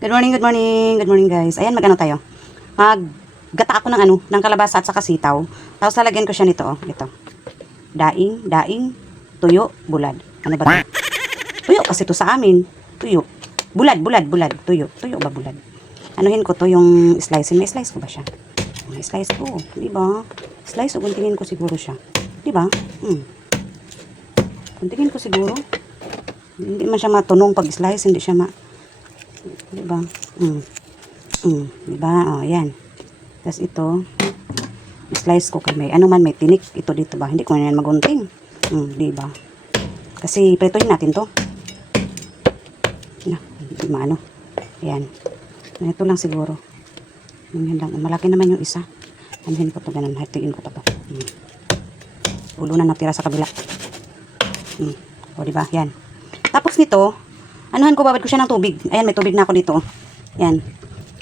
Good morning, good morning, good morning guys. Ayan, magano tayo. Maggata ako ng ng kalabasa at saka sitaw. Tapos lalagyan ko siya nito, oh. Ito. Daing, tuyo, bulad. Ano ba 'to? Tuyo kasi to sa amin. Tuyo. Bulad. Tuyo ba bulad? Anuhin ko to yung slice. May slice ko ba siya? May slice ko, di ba? Slice o guntingin ko siguro siya. Di ba? Guntingin ko siguro. Hindi man siya matunong pag slice, hindi siya diba? Diba? Oh, yan. Tapos ito, slice ko kay may may tinik. Ito dito ba? Hindi ko na yan magunting. Diba? Kasi prituhin natin to. Hindi maano. Ayan. Ito lang siguro. Yan lang. Malaki naman yung isa. Anuhin ko to ganun. Hatiin ko pa to. Ulo na natira sa kabila. O diba? Yan. Tapos nito, anuhan ko, babad ko siya ng tubig. Ayan, may tubig na ako dito. Ayan.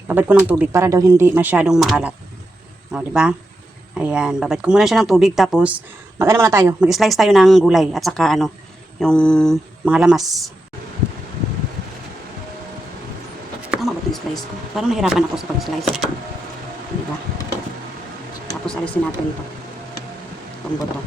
Babad ko ng tubig para daw hindi masyadong maalat. O, di ba? Ayan, babad ko muna siya ng tubig. Tapos, muna tayo. Mag-slice tayo ng gulay. At saka, yung mga lamas. Tama ba ito slice ko? Parang nahirapan ako sa pag-slice. Di ba? Tapos, alisin natin ito. Itong buto.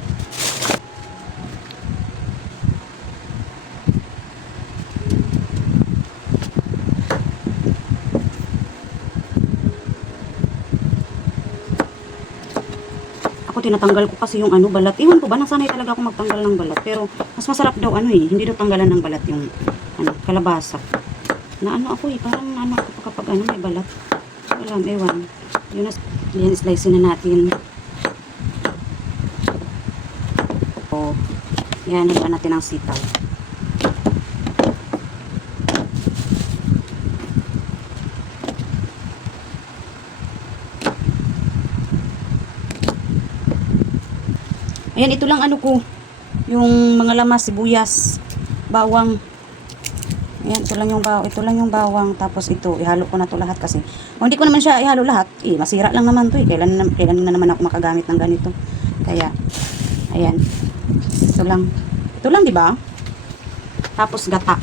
Ako tinatanggal ko kasi yung balat. Iwan ko ba, nasanay talaga ako magtanggal ng balat. Pero mas masarap daw hindi daw tanggalan ng balat yung kalabasa. Na ako parang ako kapag may balat. Wala, ewan. Yan, slice na natin. O, yan, higaan natin ang sitaw. Ayan, ito lang ko. Yung mga lamas, sibuyas, bawang. Ayan, ito lang yung bawang. Tapos ito, ihalo ko na to lahat kasi. Hindi ko naman siya ihalo lahat. Masira lang naman to. Kailan na naman ako makagamit ng ganito. Kaya, ayan. Ito lang. Ito lang, di ba? Tapos gata.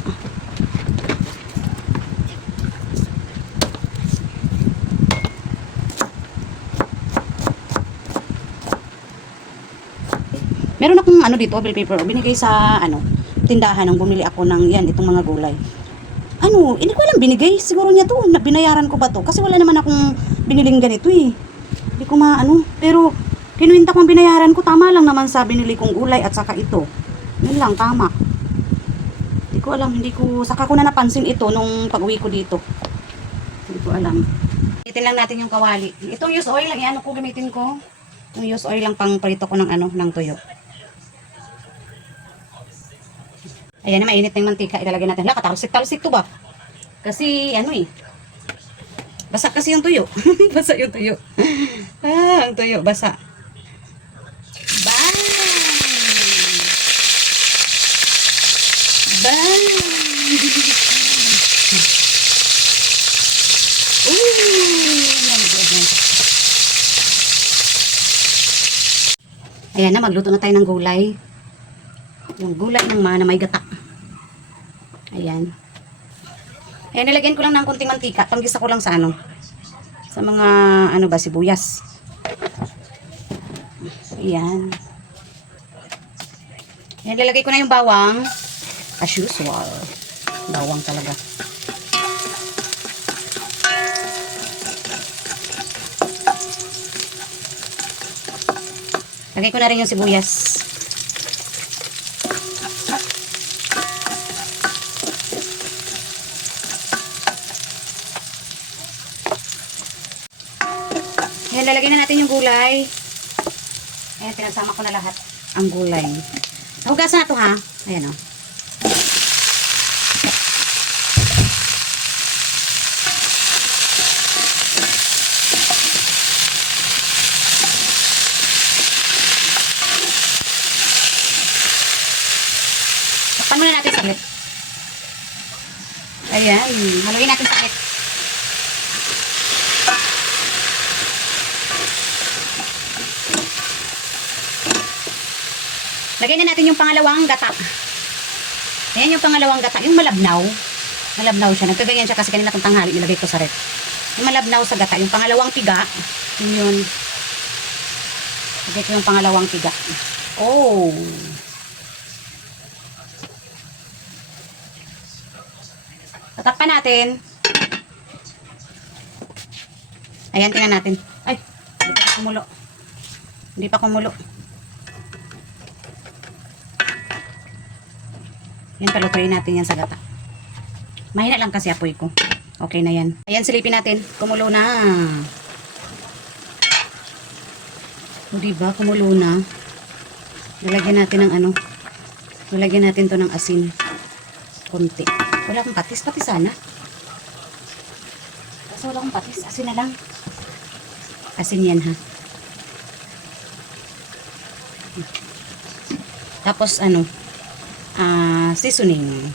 Meron akong dito, bill paper, binigay sa tindahan nang bumili ako ng itong mga gulay. Hindi ko alam binigay, siguro niya to, binayaran ko ba to? Kasi wala naman akong biniling ganito eh. Hindi ko pero kinuwinta kong binayaran ko, tama lang naman sa binili kong gulay at saka ito. Yun lang, tama. Hindi ko alam, saka ko na napansin ito nung pag-uwi ko dito. Hindi ko alam. Gamitin lang natin yung kawali. Itong use oil lang, gamitin ko. Yung use oil lang pang prito ko ng ng tuyo. Ayan na, mainit na yung mantika. Ilalagay natin. Hala, katalsik-talsik to ba? Kasi, basa kasi yung tuyo. Basa yung tuyo. Ang tuyo, basa. Bang! Bang! Ayan na, magluto na tayo ng gulay. Yung gulay ng na may gata. Ayan. Ayan, nilagyan ko lang ng konting mantika. Panggisa ko lang sa sa mga, sibuyas. Ayan. Ayan, lalagay ko na yung bawang. As usual. Bawang talaga. Lagay ko na rin yung sibuyas. Ayan, lalagyan na natin yung gulay. Ayan, pinagsama ko na lahat ang gulay. Nahugasan na ito ha. Ayan o. Takpan muna natin saglit. Ayan, haluin natin saglit. Lagyan na natin yung pangalawang gata. Ayan yung pangalawang gata, yung malabnaw. Malabnaw siya. Nagkaganyan siya kasi kanina kong tanghali ilagay ko sa ref. Yung malabnaw sa gata. Yung pangalawang piga. Yun. Lagay ko yung pangalawang piga. Oh. Tatakpan natin. Ayan, tingnan natin. Ay, hindi pa kumulo. Hindi pa kumulo. Yan, palutuin natin yan sa gata. Mahina lang kasi apoy ko. Okay na yan. Ayan, silipin natin. Kumulo na. O, diba? Kumulo na. Lalagyan natin ng ano. Lalagyan natin to ng asin. Konti. Wala akong patis. Patis sana. Kasi wala akong patis. Asin na lang. Asin yan, ha. Tapos, ano, seasoning.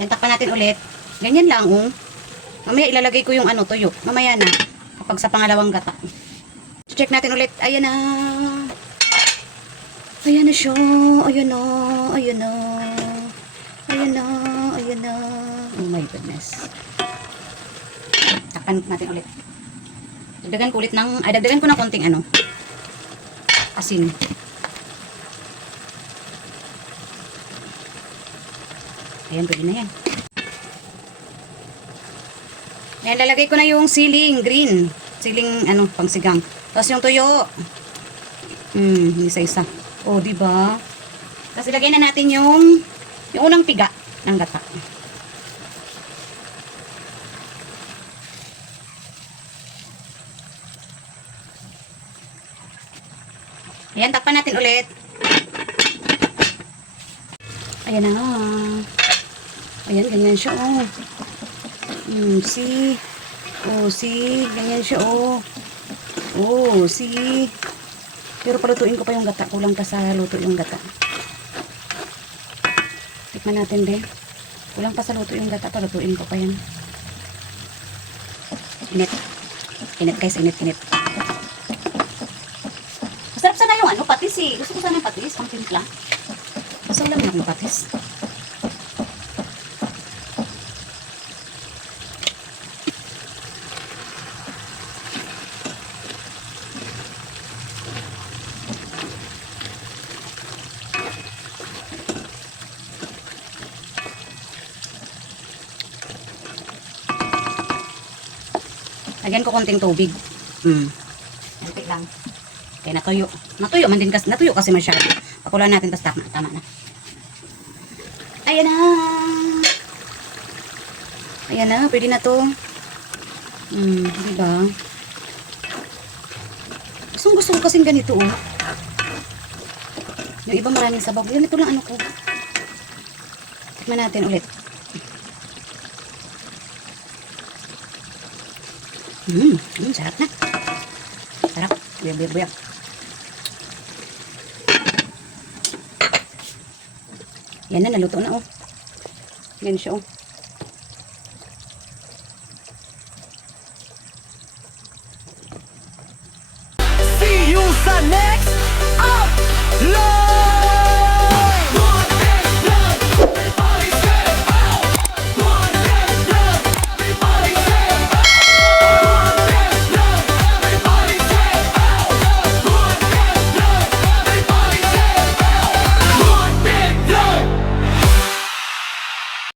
Yan, takpan natin ulit. Ganyan lang, Mamaya ilalagay ko yung ano, tuyo. Mamaya na. Kapag sa pangalawang gata. Check natin ulit. Ayan na. Ayan na siya. Ayan na. Ayan na. Ayan na. Ayan na. Oh my goodness. Takpan natin ulit. Dagdagan ko ulit ng, dagdagan ko ng konting ano. Asin. Ayan, pwede na yan. Ayan, lalagay ko na yung siling green. Siling, ano, pangsigang. Tapos yung tuyo. Isa-isa. O, diba? Tapos ilagay na natin yung unang piga ng gata. Ayan, takpan natin ulit. Ayan na nga. Ayan, ganyan siya, see? See? Ganyan siya, see? Pero palutuin ko pa yung gata. Kulang pa sa luto yung gata. Tikman natin din. Kulang pa sa luto yung gata. Palutuin ko pa yan. Init. Init, guys. Init. Masarap sana yung ano, patis eh. Gusto ko sana yung patis. Ang timpla. Basta wala naman yung patis. Lagyan ko konting tubig. Antik lang. Okay, natuyo. Natuyo man din kasi, natuyo kasi masyado. Pakulan natin, tas tama na. Ayan na. Ayan na, pwede na to. Diba? Gusto ko kasing ganito, Yung iba maraming sabaw. Ganito lang ano ko. Tikman natin ulit. Sarap na. Sarap. Buyak. Yan na, naluto na, Yan siya,